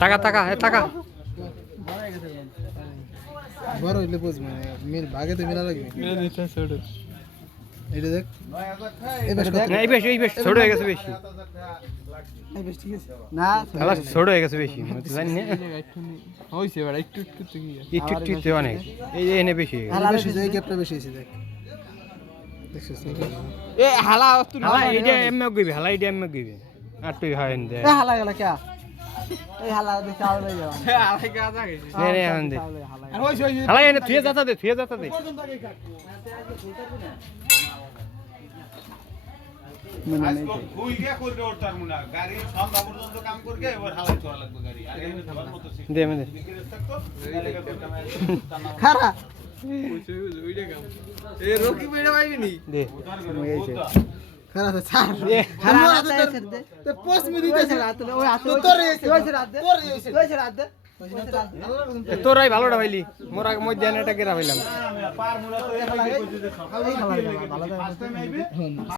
টাকা টাকা টাকা বড় হইলে বুঝ মানে মিল ভাগে তো মিলা লাগবে এটা দেখ এই বেশ ছোট হয়ে গেছে বেশি না খেলা ছোট হয়ে গেছে বেশি জানি না হইছে এবার একটু একটু একটু অনেক এই যে এনে বেশি বেশি এই গ্যাপটা বেশি আছে দেখ দেখছিস এ হালা তুই হালা এইটা এমএ গইবে হালা এইটা এমএ গইবে আর তুই হয় দে এ হালা গেল কে এই হালা দেখে চাল লই যাও আরে গাজা গেছে নে নে আন দে আর হইছে হালা এনে থুয়ে যাতা দে দে দে খারা এ রকি বেড়া পাইবি নি দে খারা তো ছাড় খারা হাতে দে তো পোস্ট মে দিতেছে রাত ওই হাতে তোর হইছে রাত দে হইছে রাত দে তোরাই ভালোটা পাইলি মোর আগে মধ্যে এটা কেরা পাইলাম ভালো